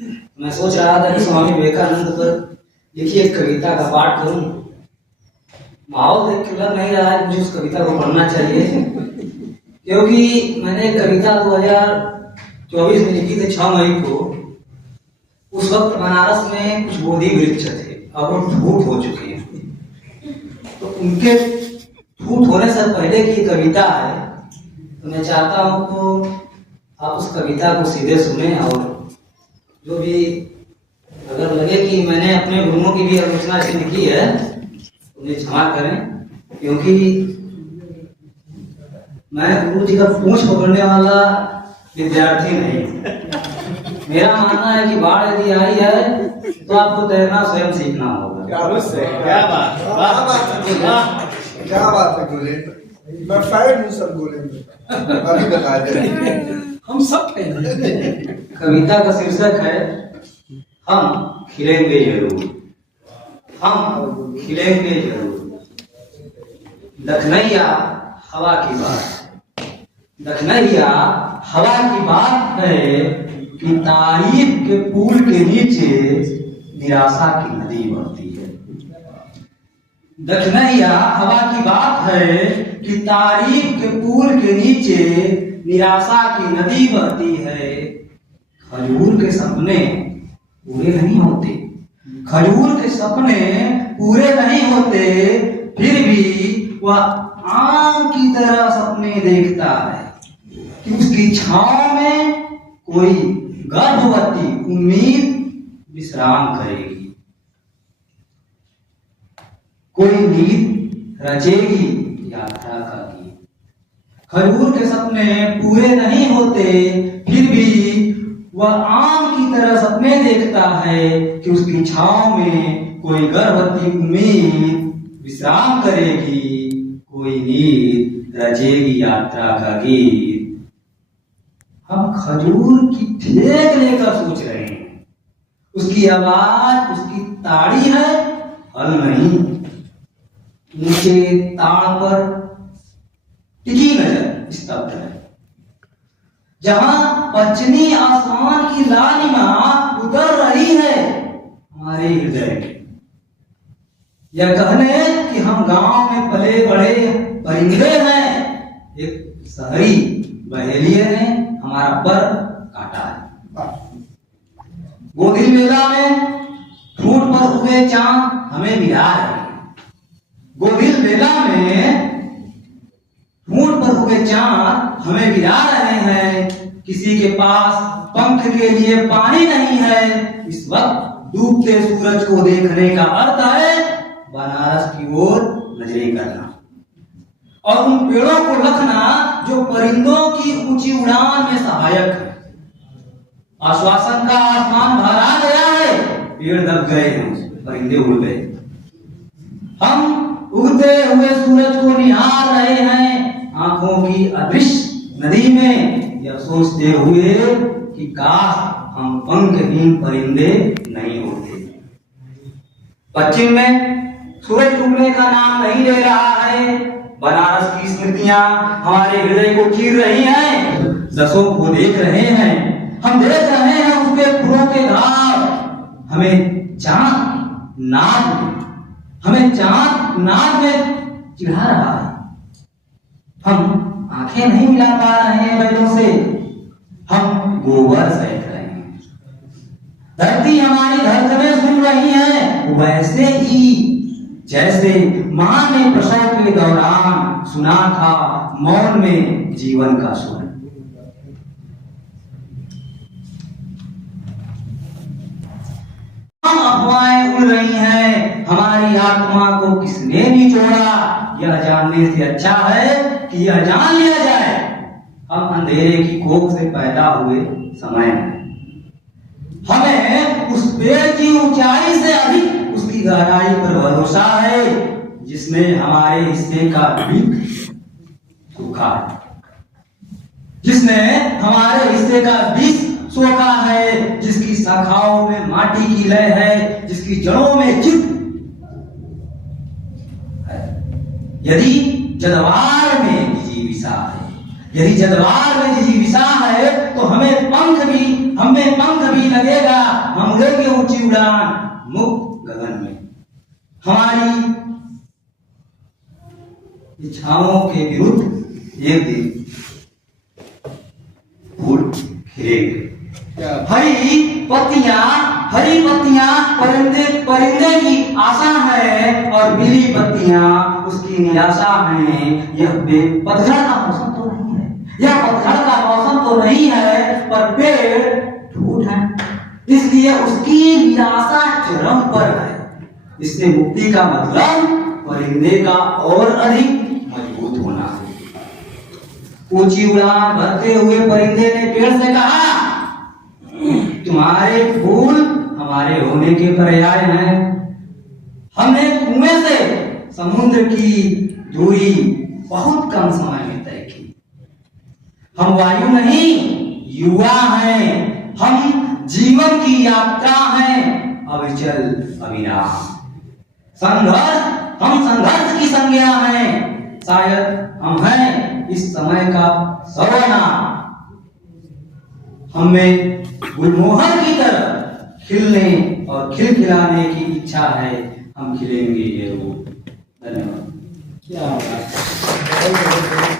मैं सोच रहा था कि स्वामी विवेकानंद पर लिखी एक कविता का पाठ करूं। माहौल देख के लग नहीं रहा है मुझे उस कविता को पढ़ना चाहिए, क्योंकि मैंने एक कविता 2024 में लिखी थी 6 मई को। उस वक्त बनारस में कुछ बोधि वृक्ष थे, अब वो ठूट हो चुके हैं। तो उनके ठूट होने से पहले की कविता है, तो मैं चाहता हूं कि आप उस कविता को सीधे सुने और जो भी अगर लगे कि मैंने अपने गुरुओं की भी आलोचना ऐसी लिखी है उन्हें क्षमा करें, क्योंकि मैं गुरु जी का पूंछ पकड़ने वाला विद्यार्थी नहीं। मेरा मानना है कि बाढ़ यदि आई है तो आपको तैरना स्वयं सीखना होगा। क्या बात है गोले, मैं फायर हूँ सर गोले में, अभी बता दे हम सब कविता का शीर्षक है हम खिलेंगे जरूर, हम खिलेंगे जरूर। दखनैया हवा की बात, दखनैया हवा की बात है कि तारीफ के पुल के नीचे निराशा की नदी बहती है। दखनैया हवा की बात है कि तारीफ के पुल के नीचे निराशा की नदी बहती है। खजूर के सपने पूरे नहीं होते, खजूर के सपने पूरे नहीं होते, फिर भी वह आम की तरह सपने देखता है कि उसकी छांव में कोई गर्भवती उम्मीद विश्राम करेगी, कोई नींद रचेगी यात्रा का गीत। खजूर के सपने पूरे नहीं होते, फिर भी वह आम की तरह सपने देखता है कि उसकी छांव में कोई गर्भवती उम्मीद विश्राम करेगी, कोई नींद रचेगी यात्रा का गीत। हम खजूर की ठेक लेकर सोच रहे हैं, उसकी आवाज उसकी ताड़ी है, फल नहीं। नीचे ताड़ पर टिकी नजर स्तब्ध है, जहां पश्चिमी आसमान की लालिमा उतर रही है हमारे हृदय। यह कहने कि हम गांव में पले बड़े परिंदे हैं, एक शहरी बहेलिये ने हमारा पर काटा है। गोदिल मेला में ठूठ पर उगे चांद हमें मिला है, गोदिल मेला में ठूठ पर उगे चांद हमें गिरा रहे हैं। किसी के पास पंख के लिए पानी नहीं है, इस वक्त डूबते सूरज को देखने का अर्थ है बनारस की ओर नजरें करना और उन पेड़ों को रखना जो परिंदों की ऊंची उड़ान में सहायक है। आश्वासन का आसमान भरा गया है, पेड़ दब गए हैं, परिंदे उड़ गए। हम उगते हुए सूरज को निहार रहे हैं आंखों की अदृश्य नदी में, यह सोचते हुए कि काश हम पंखहीन परिंदे नहीं होते। पश्चिम में सूरज डूबने का नाम नहीं ले रहा है, बनारस की स्मृतियां हमारे हृदय को चीर रही हैं, दसों को देख रहे हैं, हम देख रहे हैं उसके फूलों के घाव। हमें चांद नाद में चिढ़ा रहा है। हम आंखें नहीं मिला पा रहे हैं बैलों से, हम गोबर सेक रहे हैं। धरती हमारी धड़कनें सुन रही है, वैसे ही जैसे मां ने प्रसव के दौरान सुना था मौन में जीवन का स्वर। अफवाहें उड़ रही हैं, हमारी आत्मा को किसने निचोड़ा, यह जानने से अच्छा है कि यह जान लिया जाए हम अंधेरे की कोख से पैदा हुए समय हैं। हमें उस पेड़ की ऊंचाई से अधिक उसकी गहराई पर भरोसा है, जिसने हमारे हिस्से का बीज सूखा है, जिसने हमारे हिस्से का बीज सोखा है, जिसकी शाखाओं में माटी की लय है, जिसकी जड़ों में चित है। यदि जदवार में जिजीविषा है, यदि जदवार में जिजीविषा है तो हमें पंख भी हमें पंख भी लगेगा, हम उड़ेंगे ऊंची उड़ान मुक्त गगन में। हमारी इच्छाओं के विरुद्ध एक दिन फूल खिलेंगे। हरी पत्तियां परिंदे की आशा है और पीली पत्तियां उसकी निराशा है। यह पतझड़ का मौसम तो नहीं है, यह पतझड़ का मौसम तो नहीं है, पर पेड़ झूठ है, इसलिए उसकी निराशा चरम पर है। इससे मुक्ति का मतलब परिंदे का और अधिक मजबूत होना है। ऊंची उड़ान भरते हुए परिंदे ने पेड़ से कहा, तुम्हारे फूल हमारे होने के पर्याय हैं। हमने कुएं से समुद्र की दूरी बहुत कम समय में तय की। हम वायु नहीं युवा हैं, हम जीवन की यात्रा हैं, अविचल अविनाश। हम संघर्ष की संज्ञा हैं, शायद हम हैं इस समय का सर्वनाश। हमें गुलमोहर की तरह खिलने और खिलखिलाने की इच्छा है, हम खिलेंगे जरूर। धन्यवाद। क्या बात है।